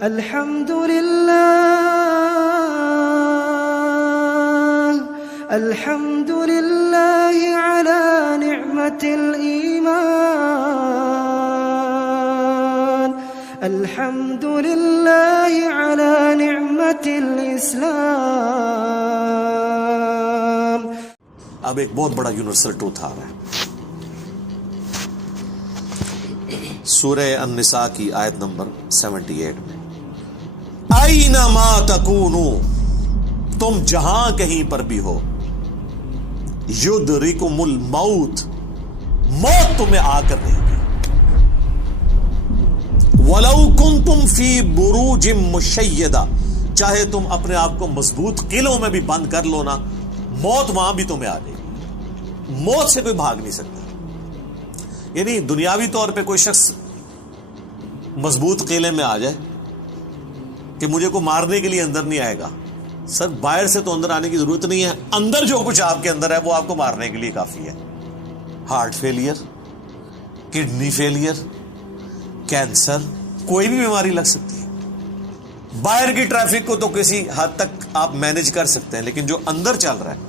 الحمد لله الحمد لله على نعمة الإيمان الحمد لله على نعمة الإسلام. اب ایک بہت بڑا یونیورسل ٹروتھ آ رہا ہے. سورہ النساء کی آیت نمبر 78 میں اینما تکونوا، تم جہاں کہیں پر بھی ہو، یدرکم الموت، موت تمہیں آ کر رہے گی. ولو کنتم فی بروج مشیدہ، چاہے تم اپنے آپ کو مضبوط قلعوں میں بھی بند کر لو نا، موت وہاں بھی تمہیں آ جائے گی. موت سے کوئی بھاگ نہیں سکتا. یعنی دنیاوی طور پہ کوئی شخص مضبوط قلعے میں آ جائے کہ مجھے کو مارنے کے لیے اندر نہیں آئے گا، سر باہر سے تو اندر آنے کی ضرورت نہیں ہے، اندر جو کچھ آپ کے اندر ہے وہ آپ کو مارنے کے لیے کافی ہے. Heart failure, kidney failure, cancer, کوئی بھی بیماری لگ سکتی ہے. باہر کی ٹریفک کو تو کسی حد تک آپ مینج کر سکتے ہیں، لیکن جو اندر چل رہا ہے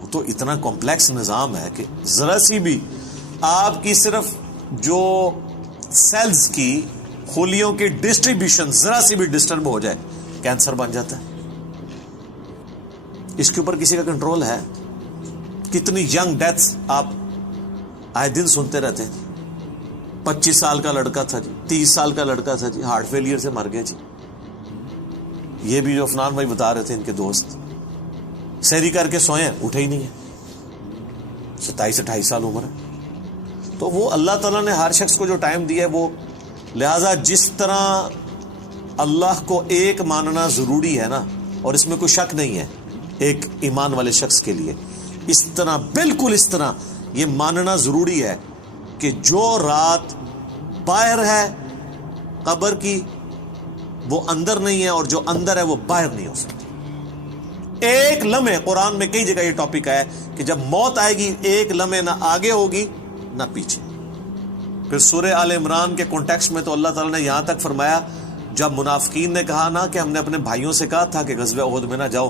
وہ تو اتنا کمپلیکس نظام ہے کہ ذرا سی بھی آپ کی صرف جو سیلز کی خلیوں کی ڈسٹریبیوشن ذرا سی بھی ڈسٹرب ہو جائے کینسر بن جاتا ہے. اس کے اوپر کسی کا کنٹرول ہے؟ کتنی ینگ ڈیتھس آپ آئے دن سنتے رہتے ہیں. 25 سال کا لڑکا تھا جی، 30 سال کا لڑکا تھا جی، ہارٹ فیلئر سے مر گیا جی. یہ بھی جو عفنان بھائی بتا رہے تھے ان کے دوست، سیری کر کے سوئے ہیں، اٹھے ہی نہیں ہے، 27-28 سال عمر ہے. تو وہ اللہ تعالیٰ نے ہر شخص کو جو ٹائم دیا ہے وہ، لہذا جس طرح اللہ کو ایک ماننا ضروری ہے نا، اور اس میں کوئی شک نہیں ہے ایک ایمان والے شخص کے لیے، اس طرح بالکل اس طرح یہ ماننا ضروری ہے کہ جو رات باہر ہے قبر کی وہ اندر نہیں ہے، اور جو اندر ہے وہ باہر نہیں ہو سکتی. ایک لمحے، قرآن میں کئی جگہ یہ ٹاپک ہے کہ جب موت آئے گی ایک لمحے نہ آگے ہوگی نہ پیچھے. پھر سورہ آل عمران کے کانٹیکسٹ میں تو اللہ تعالیٰ نے یہاں تک فرمایا، جب منافقین نے کہا نا کہ ہم نے اپنے بھائیوں سے کہا تھا کہ غزوہ احد میں نہ جاؤ،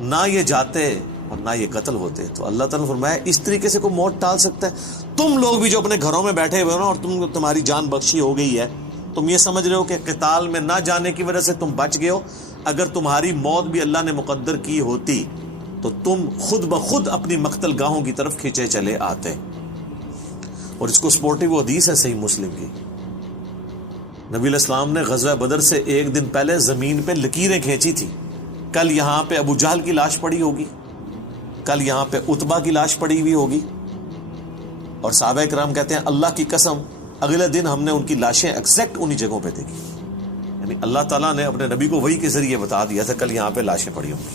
نہ یہ جاتے اور نہ یہ قتل ہوتے، تو اللہ تعالیٰ نے فرمایا اس طریقے سے کوئی موت ٹال سکتا ہے؟ تم لوگ بھی جو اپنے گھروں میں بیٹھے ہوئے ہو نا، اور تمہاری جان بخشی ہو گئی ہے، تم یہ سمجھ رہے ہو کہ قتال میں نہ جانے کی وجہ سے تم بچ گئے ہو. اگر تمہاری موت بھی اللہ نے مقدر کی ہوتی تو تم خود بخود اپنی مقتل گاہوں کی طرف کھینچے چلے آتے. اور اس کو سپورٹیو حدیث ہے صحیح مسلم کی، نبی علیہ السلام نے غزوہ بدر سے ایک دن پہلے زمین پہ لکیریں کھینچی تھی. کل یہاں پہ ابو جہل کی لاش پڑی ہوگی، کل یہاں پہ عتبہ کی لاش پڑی ہوئی ہوگی، اور صحابہ کرام کہتے ہیں اللہ کی قسم اگلے دن ہم نے ان کی لاشیں ایگزیکٹ انہی جگہوں پہ دیکھی. یعنی اللہ تعالیٰ نے اپنے نبی کو وحی کے ذریعے بتا دیا تھا کل یہاں پہ لاشیں پڑی ہوں گی.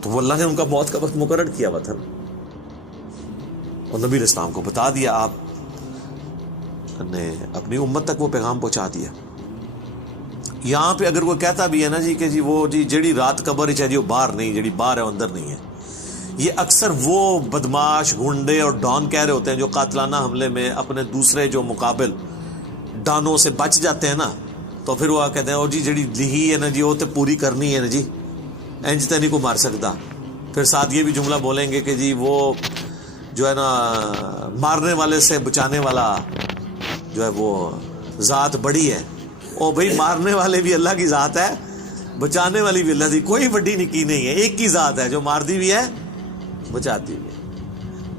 تو وہ اللہ نے ان کا موت کا وقت مقرر کیا ہوا تھا، اور نبی علیہ السلام کو بتا دیا، آپ نے اپنی امت تک وہ پیغام پہنچا دیا. یہاں پہ اگر کوئی کہتا بھی ہے نا جی کہ جی وہ جی جیڑی رات قبر ہی چاہیے وہ باہر نہیں، جیڑی باہر ہے وہ اندر نہیں ہے، یہ اکثر وہ بدماش گنڈے اور ڈان کہہ رہے ہوتے ہیں جو قاتلانہ حملے میں اپنے دوسرے جو مقابل ڈانوں سے بچ جاتے ہیں نا، تو پھر وہ کہتے ہیں اور جی جیڑی لہی ہے نا جی وہ تو پوری کرنی ہے نا جی، انج تے نہیں کو مار سکتا. پھر ساتھ یہ بھی جملہ بولیں گے کہ جی وہ جو ہے نا مارنے والے سے بچانے والا جو ہے وہ ذات بڑی ہے. او بھائی مارنے والے بھی اللہ کی ذات ہے، بچانے والی بھی اللہ کی، کوئی بڑی نکی نہیں ہے، ایک کی ذات ہے جو مارتی بھی ہے بچاتی بھی ہے.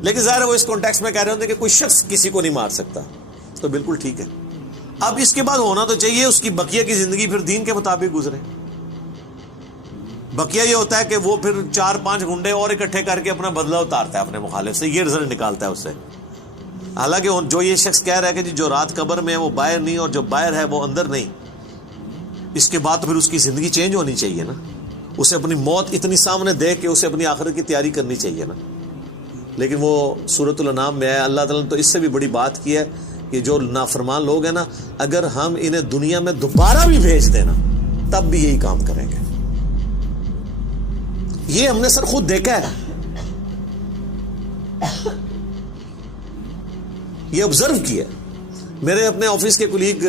لیکن ظاہر ہے وہ اس کانٹیکسٹ میں کہہ رہے ہوتے ہیں کہ کوئی شخص کسی کو نہیں مار سکتا، تو بالکل ٹھیک ہے. اب اس کے بعد ہونا تو چاہیے اس کی بقیہ کی زندگی پھر دین کے مطابق گزرے. بقیہ یہ ہوتا ہے کہ وہ پھر 4-5 گنڈے اور اکٹھے کر کے اپنا بدلہ اتارتا ہے اپنے مخالف سے، یہ رزلٹ نکالتا ہے اس سے. حالانکہ جو یہ شخص کہہ رہا ہے کہ جو رات قبر میں ہے وہ باہر نہیں اور جو باہر ہے وہ اندر نہیں، اس کے بعد پھر اس کی زندگی چینج ہونی چاہیے نا، اسے اپنی موت اتنی سامنے دیکھ کے اسے اپنی آخرت کی تیاری کرنی چاہیے نا. لیکن وہ سورۃ الانعام میں ہے، اللہ تعالیٰ نے تو اس سے بھی بڑی بات کی ہے کہ جو نافرمان لوگ ہیں نا، اگر ہم انہیں دنیا میں دوبارہ بھی بھیج دینا تب بھی یہی کام کریں گے. یہ ہم نے سر خود دیکھا ہے، یہ آبزرو کیا. میرے اپنے آفس کے کولیگ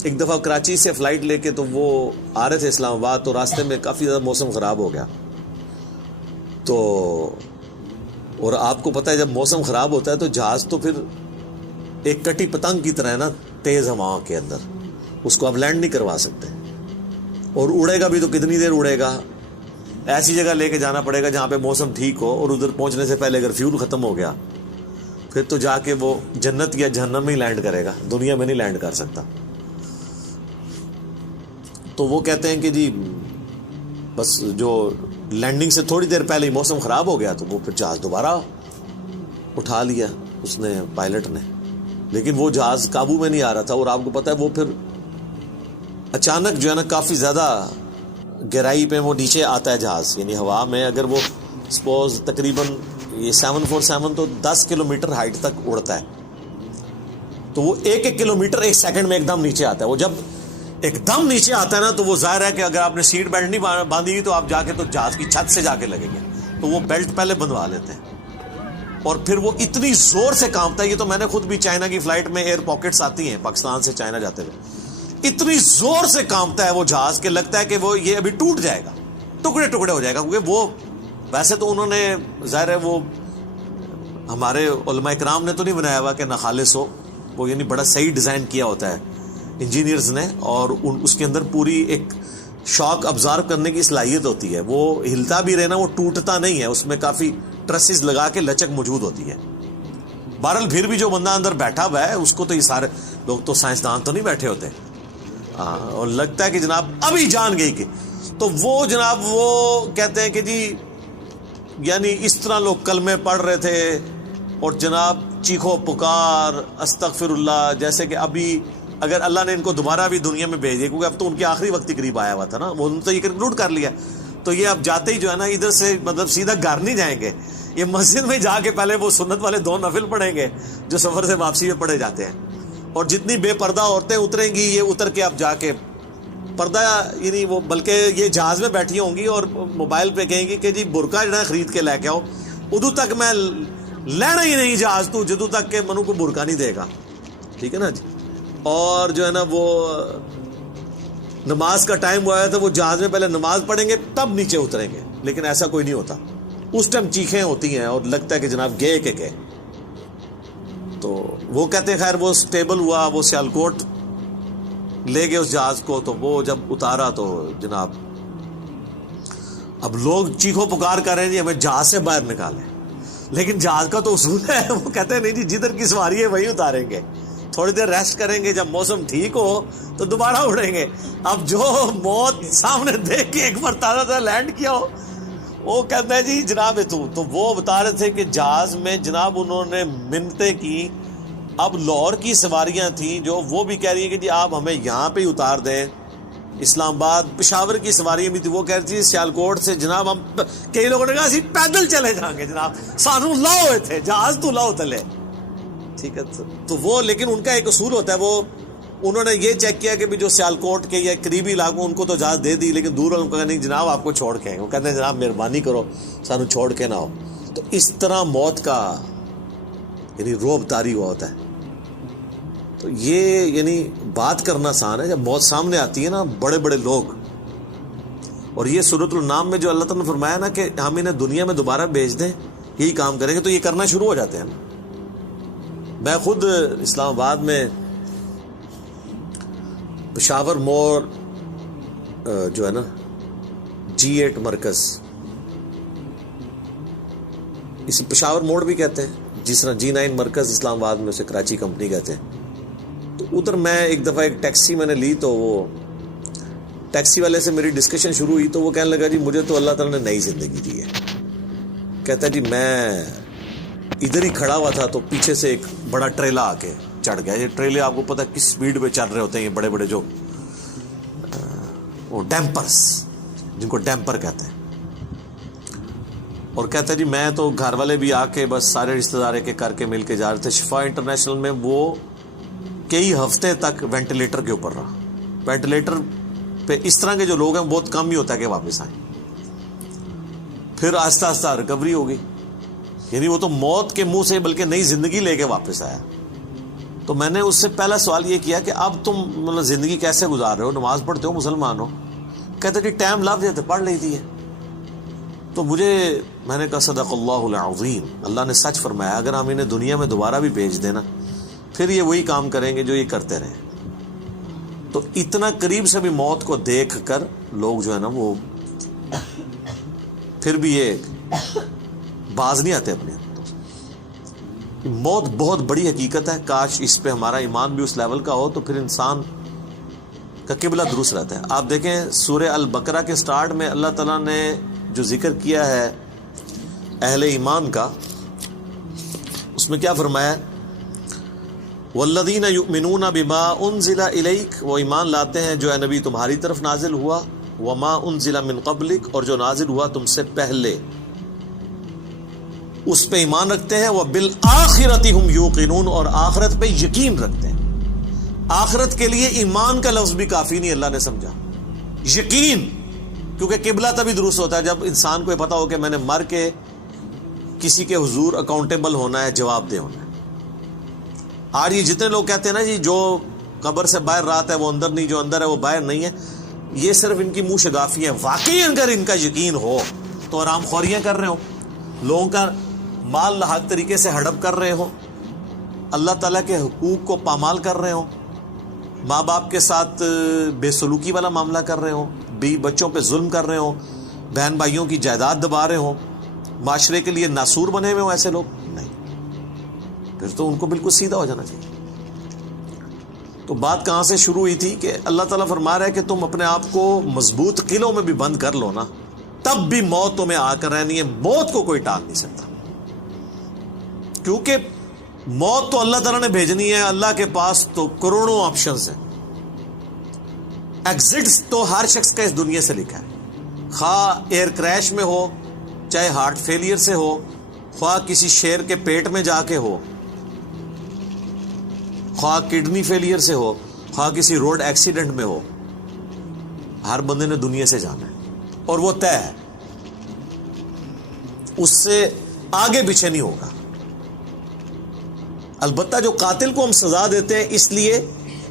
ایک دفعہ کراچی سے فلائٹ لے کے تو وہ آ رہے تھے اسلام آباد، تو راستے میں کافی زیادہ موسم خراب ہو گیا. تو اور آپ کو پتہ ہے جب موسم خراب ہوتا ہے تو جہاز تو پھر ایک کٹی پتنگ کی طرح ہے نا، تیز ہواؤں کے اندر اس کو آپ لینڈ نہیں کروا سکتے، اور اڑے گا بھی تو کتنی دیر اڑے گا. ایسی جگہ لے کے جانا پڑے گا جہاں پہ موسم ٹھیک ہو، اور ادھر پہنچنے سے پہلے اگر فیول ختم ہو گیا پھر تو جا کے وہ جنت یا جہنم میں ہی لینڈ کرے گا، دنیا میں نہیں لینڈ کر سکتا. تو وہ کہتے ہیں کہ جی بس جو لینڈنگ سے تھوڑی دیر پہلے ہی موسم خراب ہو گیا تو وہ پھر جہاز دوبارہ اٹھا لیا اس نے، پائلٹ نے، لیکن وہ جہاز قابو میں نہیں آ رہا تھا. اور آپ کو پتہ ہے وہ پھر اچانک جو ہے نا کافی زیادہ گہرائی پہ وہ نیچے آتا ہے جہاز، یعنی ہوا میں اگر وہ سپوز تقریباً یہ 747 تو 10 کلومیٹر ہائٹ تک اڑتا ہے، تو وہ ایک کلومیٹر ایک سیکنڈ میں ایک دم نیچے آتا ہے. وہ جب ایک دم نیچے آتا ہے نا تو وہ ظاہر ہے کہ اگر آپ نے سیٹ بیلٹ نہیں باندھی ہوئی تو آپ جا کے تو جہاز کی چھت سے جا کے لگیں گے، تو وہ بیلٹ پہلے بندھوا لیتے ہیں. اور پھر وہ اتنی زور سے کانپتا ہے، یہ تو میں نے خود بھی چائنا کی فلائٹ میں ایئر پاکٹس آتی ہیں پاکستان سے چائنا جاتے ہوئے، اتنی زور سے کانپتا ہے وہ جہاز کہ لگتا ہے کہ وہ یہ ابھی ٹوٹ جائے گا، ٹکڑے ٹکڑے ہو جائے گا. کیونکہ وہ ویسے تو انہوں نے ظاہر ہے وہ ہمارے علماء کرام نے تو نہیں بنایا ہوا کہ ناخالص ہو، وہ یعنی بڑا صحیح ڈیزائن کیا ہوتا ہے انجینئرز نے، اور اس کے اندر پوری ایک شاک ابزارو کرنے کی صلاحیت ہوتی ہے. وہ ہلتا بھی رہنا، وہ ٹوٹتا نہیں ہے، اس میں کافی ٹرسز لگا کے لچک موجود ہوتی ہے. بہرحال پھر بھی جو بندہ اندر بیٹھا ہوا ہے اس کو تو یہ سارے لوگ تو سائنسدان تو نہیں بیٹھے ہوتے، اور لگتا ہے کہ جناب ابھی جان گئی کہ، تو وہ جناب وہ کہتے ہیں کہ جی یعنی اس طرح لوگ کلمے پڑھ رہے تھے اور جناب چیخو پکار استغفر اللہ، جیسے کہ ابھی اگر اللہ نے ان کو دوبارہ بھی دنیا میں بھیج دیا، کیونکہ اب تو ان کے آخری وقت کے قریب آیا ہوا تھا نا، وہ تو یہ کنکلوڈ کر لیا، تو یہ اب جاتے ہی جو ہے نا ادھر سے مطلب سیدھا گھر نہیں جائیں گے، یہ مسجد میں جا کے پہلے وہ سنت والے 2 نفل پڑھیں گے جو سفر سے واپسی میں پڑھے جاتے ہیں. اور جتنی بے پردہ عورتیں اتریں گی یہ اتر کے اب جا کے پردہ، یعنی وہ بلکہ یہ جہاز میں بیٹھی ہوں گی اور موبائل پہ کہیں گی کہ جی برقع جو ہے خرید کے لے کے آؤ، ادو تک میں لینا ہی نہیں جہاز تو جدو تک کہ منو کو برقع نہیں دے گا، ٹھیک ہے نا جی. اور جو ہے نا وہ نماز کا ٹائم ہوا ہے تو وہ جہاز میں پہلے نماز پڑھیں گے تب نیچے اتریں گے، لیکن ایسا کوئی نہیں ہوتا. اس ٹائم چیخیں ہوتی ہیں اور لگتا ہے کہ جناب گئے کہ گئے. تو وہ کہتے ہیں خیر وہ سٹیبل ہوا، وہ سیالکوٹ لے گئے اس جہاز کو، تو وہ جب اتارا تو جناب اب لوگ چیخو پکار کر رہے ہیں جی ہمیں جہاز سے باہر نکالیں، لیکن جہاز کا تو اصول ہے، وہ کہتے ہیں نہیں جی جدھر کی سواری ہے وہی اتاریں گے، تھوڑی دیر ریسٹ کریں گے، جب موسم ٹھیک ہو تو دوبارہ اڑیں گے. اب جو موت سامنے دیکھ کے ایک بار تازہ تازہ لینڈ کیا ہو، وہ کہتے ہیں جی جناب تو وہ بتا رہے تھے کہ جہاز میں جناب انہوں نے منتیں کی. اب لاہور کی سواریاں تھیں جو وہ بھی کہہ رہی ہیں کہ جی آپ ہمیں یہاں پہ ہی اتار دیں. اسلام آباد پشاور کی سواریاں بھی تھی، وہ کہہ رہی تھی سیالکوٹ سے جناب ہم، کئی لوگوں نے کہا اسی پیدل چلے جائیں گے جناب، سانو لاؤ ہوئے تھے جہاز تو لاؤ تلے، ٹھیک ہے. تو وہ لیکن ان کا ایک اصول ہوتا ہے، وہ انہوں نے یہ چیک کیا کہ بھی جو سیالکوٹ کے یا قریبی علاقوں ان کو تو اجازت دے دی، لیکن دور والوں کو کہا نہیں جناب آپ کو چھوڑ کے آئیں. وہ کہتے ہیں جناب مہربانی کرو سانو چھوڑ کے نہ ہو. تو اس طرح موت کا یعنی روب طاری ہوا ہوتا ہے. تو یہ یعنی بات کرنا آسان ہے، جب موت سامنے آتی ہے نا بڑے بڑے لوگ، اور یہ سورۃ النام میں جو اللہ تعالیٰ نے فرمایا نا کہ ہم انہیں دنیا میں دوبارہ بھیج دیں یہی کام کریں گے، تو یہ کرنا شروع ہو جاتے ہیں. میں خود اسلام آباد میں پشاور موڑ جو ہے نا G8 مرکز، اسے پشاور موڑ بھی کہتے ہیں، جس طرح G9 مرکز اسلام آباد میں اسے کراچی کمپنی کہتے ہیں. تو ادھر میں ایک دفعہ ایک ٹیکسی میں نے لی، تو وہ ٹیکسی والے سے میری ڈسکشن شروع ہوئی، تو وہ کہنے لگا جی مجھے تو اللہ تعالیٰ نے نئی زندگی دی ہے. کہتا ہے جی میں ادھر ہی کھڑا ہوا تھا تو پیچھے سے ایک بڑا ٹریلا آ کے چڑھ گیا. یہ ٹریلے آپ کو پتہ کس سپیڈ پہ چل رہے ہوتے ہیں، یہ بڑے بڑے جو وہ ڈیمپرز جن کو ڈیمپر کہتے ہیں. اور کہتا ہے جی میں تو گھر والے بھی آ کے بس سارے رشتہ دار کے کر کے مل کے جا رہے تھے. شفا انٹرنیشنل میں وہ کئی ہفتے تک وینٹیلیٹر کے اوپر رہا. وینٹیلیٹر پہ اس طرح کے جو لوگ ہیں بہت کم ہی ہوتا ہے کہ واپس آئیں. پھر آہستہ آہستہ ریکوری ہو گئی، یعنی وہ تو موت کے منہ سے بلکہ نئی زندگی لے کے واپس آیا. تو میں نے اس سے پہلا سوال یہ کیا کہ اب تم مطلب زندگی کیسے گزار رہے ہو، نماز پڑھتے ہو، مسلمان ہو؟ کہتے جی ٹائم لگ جاتے پڑھ لیتی ہے. تو میں نے کہا صدق اللہ العظیم، اللہ نے سچ فرمایا. اگر ہم انہیں دنیا میں دوبارہ بھی بھیج دینا پھر یہ وہی کام کریں گے جو یہ کرتے رہے. تو اتنا قریب سے بھی موت کو دیکھ کر لوگ جو ہے نا وہ پھر بھی یہ باز نہیں آتے اپنے. موت بہت بڑی حقیقت ہے، کاش اس پہ ہمارا ایمان بھی اس لیول کا ہو تو پھر انسان کا قبلہ درست رہتا ہے. آپ دیکھیں سورہ البقرہ کے سٹارٹ میں اللہ تعالیٰ نے جو ذکر کیا ہے اہل ایمان کا، اس میں کیا فرمایا؟ والذین یؤمنون بما انزل الیک، وہ ایمان لاتے ہیں جو اے نبی تمہاری طرف نازل ہوا، وما انزل من قبلک، اور جو نازل ہوا تم سے پہلے، اس پہ ایمان رکھتے ہیں. وبالآخرۃ ہم یوقنون، اور آخرت پہ یقین رکھتے ہیں. آخرت کے لیے ایمان کا لفظ بھی کافی نہیں، اللہ نے سمجھا یقین، کیونکہ قبلہ تبھی درست ہوتا ہے جب انسان کو یہ پتا ہو کہ میں نے مر کے کسی کے حضور اکاؤنٹیبل ہونا ہے، جواب دہ ہونا ہے. آج یہ جتنے لوگ کہتے ہیں نا جی جو قبر سے باہر رات ہے وہ اندر نہیں، جو اندر ہے وہ باہر نہیں ہے، یہ صرف ان کی منہ شگافی ہے. واقعی اگر ان کا یقین ہو تو آرام خوریاں کر رہے ہو، لوگوں کا مال لاحق طریقے سے ہڑپ کر رہے ہو، اللہ تعالیٰ کے حقوق کو پامال کر رہے ہو، ماں باپ کے ساتھ بے سلوکی والا معاملہ کر رہے ہو، بیوی بچوں پہ ظلم کر رہے ہو، بہن بھائیوں کی جائیداد دبا رہے ہو، معاشرے کے لیے ناسور بنے ہوئے ہو، ایسے لوگ نہیں، پھر تو ان کو بالکل سیدھا ہو جانا چاہیے. تو بات کہاں سے شروع ہوئی تھی کہ اللہ تعالیٰ فرما رہا ہے کہ تم اپنے آپ کو مضبوط قلعوں میں بھی بند کر لو نا، تب بھی موت تمہیں آ کر رہنی ہے. موت کو کوئی ٹال نہیں سکتا، کیونکہ موت تو اللہ تعالیٰ نے بھیجنی ہے. اللہ کے پاس تو کروڑوں آپشنز ہیں. ایگزٹس تو ہر شخص کا اس دنیا سے لکھا ہے، خواہ ایئر کریش میں ہو، چاہے ہارٹ فیلئر سے ہو، خواہ کسی شیر کے پیٹ میں جا کے ہو، خواہ کڈنی فیلئر سے ہو، خواہ کسی روڈ ایکسیڈنٹ میں ہو، ہر بندے نے دنیا سے جانا ہے اور وہ طے ہے، اس سے آگے پیچھے نہیں ہوگا. البتہ جو قاتل کو ہم سزا دیتے ہیں اس لیے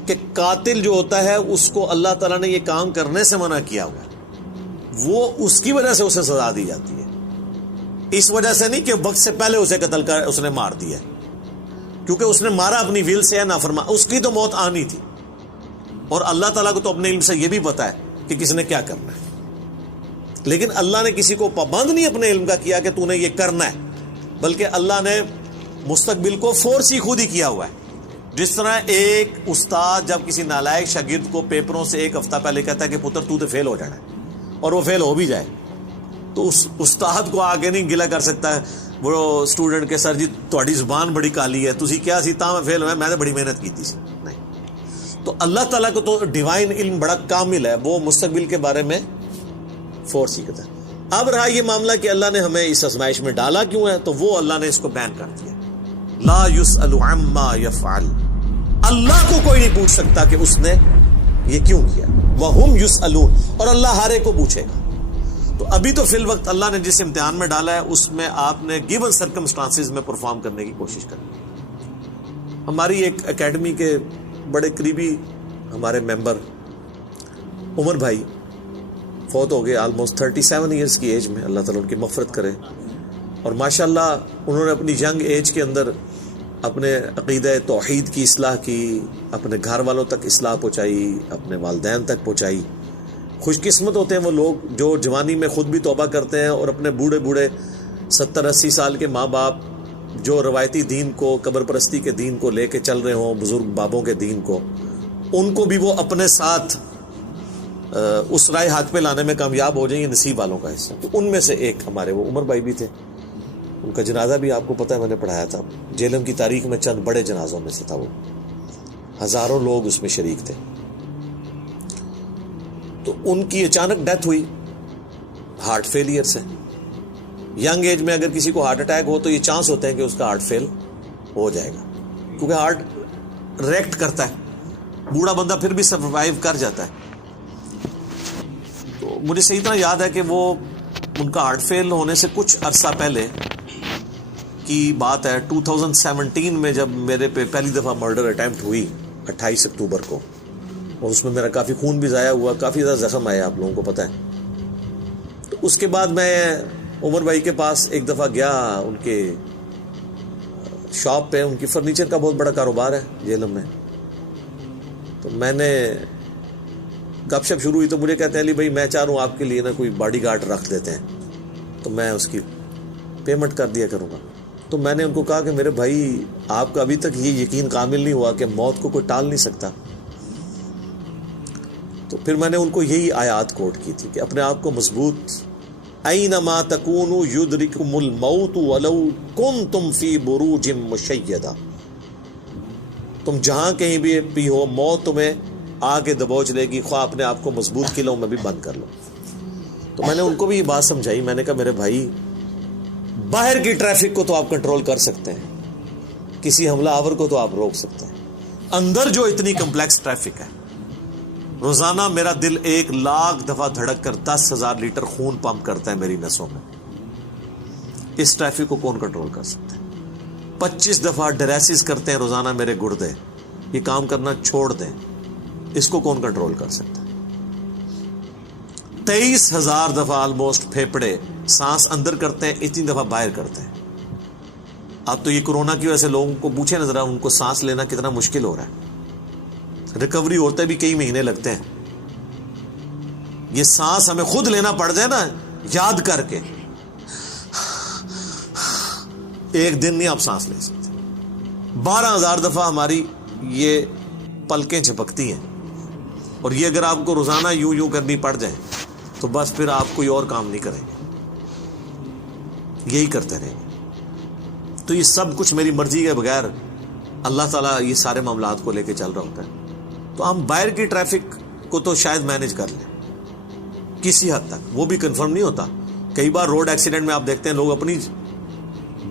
کہ قاتل جو ہوتا ہے اس کو اللہ تعالیٰ نے یہ کام کرنے سے منع کیا ہوا ہے، وہ اس کی وجہ سے اسے سزا دی جاتی ہے، اس وجہ سے نہیں کہ وقت سے پہلے اسے قتل کر اس نے مار دیا، کیونکہ اس نے مارا اپنی ویل سے ہے، نافرمان، اس کی تو موت آنی تھی. اور اللہ تعالیٰ کو تو اپنے علم سے یہ بھی پتا ہے کہ کس نے کیا کرنا ہے، لیکن اللہ نے کسی کو پابند نہیں اپنے علم کا کیا کہ تو نے یہ کرنا ہے، بلکہ اللہ نے مستقبل کو فورس ہی خود ہی کیا ہوا ہے. جس طرح ایک استاد جب کسی نالائق شاگرد کو پیپروں سے ایک ہفتہ پہلے کہتا ہے کہ پتر تو فیل ہو جانا ہے، اور وہ فیل ہو بھی جائے، تو اس استاد کو آگے نہیں گلا کر سکتا ہے وہ اسٹوڈنٹ کے، سر جی تہاڈی زبان بڑی کالی ہے، تسی کیا سی تاں میں فیل ہویا، میں نے بڑی محنت کی تھی. نہیں، تو اللہ تعالیٰ کو تو ڈیوائن علم بڑا کامل ہے، وہ مستقبل کے بارے میں فورس ہی کرتا ہے. اب رہا یہ معاملہ کہ اللہ نے ہمیں اس آزمائش میں ڈالا کیوں ہے، تو وہ اللہ نے اس کو بیان کر دیا. لا یسأل عما یفعل، اللہ کو کوئی نہیں پوچھ سکتا کہ اس نے یہ کیوں کیا. وہم یسألون، اور اللہ ہر ایک کو پوچھے گا. تو ابھی تو فی الوقت اللہ نے جس امتحان میں ڈالا ہے اس میں آپ نے گیون سرکمسٹانسز میں پرفارم کرنے کی کوشش کرنی. ہماری ایک اکیڈمی کے بڑے قریبی ہمارے ممبر عمر بھائی فوت ہو گئے آلموسٹ 37 ایئرس کی ایج میں، اللہ تعالیٰ ان کی مغفرت کرے. اور ماشاءاللہ انہوں نے اپنی ینگ ایج کے اندر اپنے عقیدہ توحید کی اصلاح کی، اپنے گھر والوں تک اصلاح پہنچائی، اپنے والدین تک پہنچائی. خوش قسمت ہوتے ہیں وہ لوگ جو جوانی میں خود بھی توبہ کرتے ہیں اور اپنے بوڑھے 70-80 سال کے ماں باپ جو روایتی دین کو، قبر پرستی کے دین کو لے کے چل رہے ہوں، بزرگ بابوں کے دین کو، ان کو بھی وہ اپنے ساتھ اس رائے حق پہ لانے میں کامیاب ہو جائیں، یہ نصیب والوں کا حصہ. تو ان میں سے ایک ہمارے وہ عمر بھائی بھی تھے. ان کا جنازہ بھی آپ کو پتہ ہے میں نے پڑھایا تھا. جیلم کی تاریخ میں چند بڑے جنازوں میں سے تھا، وہ ہزاروں لوگ اس میں شریک تھے. تو ان کی اچانک ڈیتھ ہوئی ہارٹ فیلئر سے. ینگ ایج میں اگر کسی کو ہارٹ اٹیک ہو تو یہ چانس ہوتے ہیں کہ اس کا ہارٹ فیل ہو جائے گا، کیونکہ ہارٹ ریئیکٹ کرتا ہے. بوڑھا بندہ پھر بھی سروائیو کر جاتا ہے. تو مجھے صحیح طرح یاد ہے کہ وہ ان کا ہارٹ فیل ہونے سے کچھ عرصہ پہلے کی بات ہے 2017 میں جب میرے پہ پہلی دفعہ مرڈر اٹیمپٹ ہوئی 28 اکتوبر کو، اور اس میں میرا کافی خون بھی ضائع ہوا، کافی زیادہ زخم آیا، آپ لوگوں کو پتہ ہے۔ تو اس کے بعد میں عمر بھائی کے پاس ایک دفعہ گیا، ان کے شاپ پہ، ان کی فرنیچر کا بہت بڑا کاروبار ہے جہلم میں۔ تو میں نے گپ شپ شروع ہوئی تو مجھے کہتے ہیں علی بھائی میں چاہ رہا ہوں آپ کے لیے نا کوئی باڈی گارڈ رکھ دیتے ہیں تو میں اس کی پیمنٹ کر دیا کروں گا۔ تو میں نے ان کو کہا کہ میرے بھائی آپ کا ابھی تک یہ یقین کامل نہیں ہوا کہ موت کو کوئی ٹال نہیں سکتا۔ تو پھر میں نے ان کو یہی آیات کوٹ کی تھی کہ اپنے آپ کو مضبوط، اینما تکونوا یدرککم الموت ولو کنتم فی بروج مشیدہ، تم جہاں کہیں بھی ہو موت تمہیں آ کے دبوچ لے گی، خواہ اپنے آپ کو مضبوط قلعوں میں بھی بند کر لو۔ تو میں نے ان کو بھی یہ بات سمجھائی، میں نے کہا میرے بھائی باہر کی ٹریفک کو تو آپ کنٹرول کر سکتے ہیں، کسی حملہ آور کو تو آپ روک سکتے ہیں، اندر جو اتنی کمپلیکس ٹریفک ہے، روزانہ میرا دل 1,00,000 دفعہ دھڑک کر 10,000 لیٹر خون پمپ کرتا ہے میری نسوں میں، اس ٹریفک کو کون کنٹرول کر سکتا ہے؟ 25 دفعہ ڈریسز کرتے ہیں روزانہ میرے گردے، یہ کام کرنا چھوڑ دیں، اس کو کون کنٹرول کر سکتا ہے؟ 23,000 دفعہ آلموسٹ پھیپڑے سانس اندر کرتے ہیں، اتنی دفعہ باہر کرتے ہیں۔ اب تو یہ کورونا کی وجہ سے لوگوں کو پوچھیں نظر، ان کو سانس لینا کتنا مشکل ہو رہا ہے، ریکوری ہوتے بھی کئی مہینے لگتے ہیں۔ یہ سانس ہمیں خود لینا پڑ جائے نا یاد کر کے، ایک دن نہیں آپ سانس لے سکتے۔ 12,000 دفعہ ہماری یہ پلکیں جھپکتی ہیں، اور یہ اگر آپ کو روزانہ یوں کرنی پڑ جائے تو بس پھر آپ کوئی اور کام نہیں کریں گے، یہی کرتے رہیں گے۔ تو یہ سب کچھ میری مرضی کے بغیر اللہ تعالیٰ یہ سارے معاملات کو لے کے چل رہا ہوتا ہے۔ تو ہم باہر کی ٹریفک کو تو شاید مینج کر لیں کسی حد تک، وہ بھی کنفرم نہیں ہوتا۔ کئی بار روڈ ایکسیڈنٹ میں آپ دیکھتے ہیں لوگ اپنی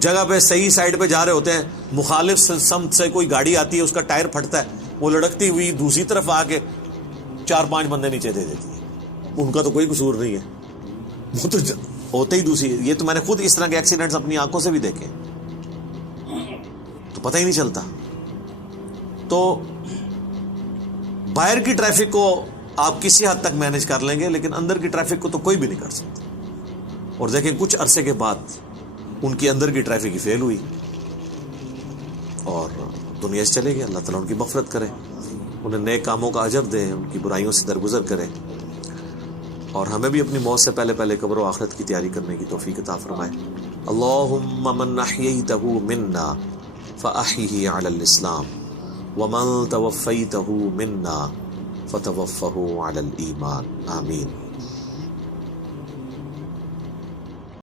جگہ پہ صحیح سائڈ پہ جا رہے ہوتے ہیں، مخالف سمت سے کوئی گاڑی آتی ہے، اس کا ٹائر پھٹتا ہے، وہ لڑکتی ہوئی دوسری طرف آ کے 4-5 بندے نیچے دے دیتی ہے۔ ان کا تو کوئی قصور نہیں ہے، وہ تو ہوتے ہی دوسری۔ یہ تو میں نے خود اس طرح کے ایکسیڈنٹس اپنی آنکھوں سے بھی دیکھے، تو پتہ ہی نہیں چلتا۔ تو باہر کی ٹریفک کو آپ کسی حد تک مینج کر لیں گے، لیکن اندر کی ٹریفک کو تو کوئی بھی نہیں کر سکتا۔ اور دیکھیں کچھ عرصے کے بعد ان کی اندر کی ٹریفک ہی فیل ہوئی اور دنیا سے چلے گئے۔ اللہ تعالیٰ ان کی مغفرت کرے، انہیں نیک کاموں کا اجر دے، ان کی برائیوں سے درگزر کرے، اور ہمیں بھی اپنی موت سے پہلے قبر و آخرت کی تیاری کرنے کی توفیق عطا فرمائے۔ اللہم من احییتہ منا فاحیہ علی الاسلام ومن توفیتہ منا فتوفہ علی الایمان، آمین۔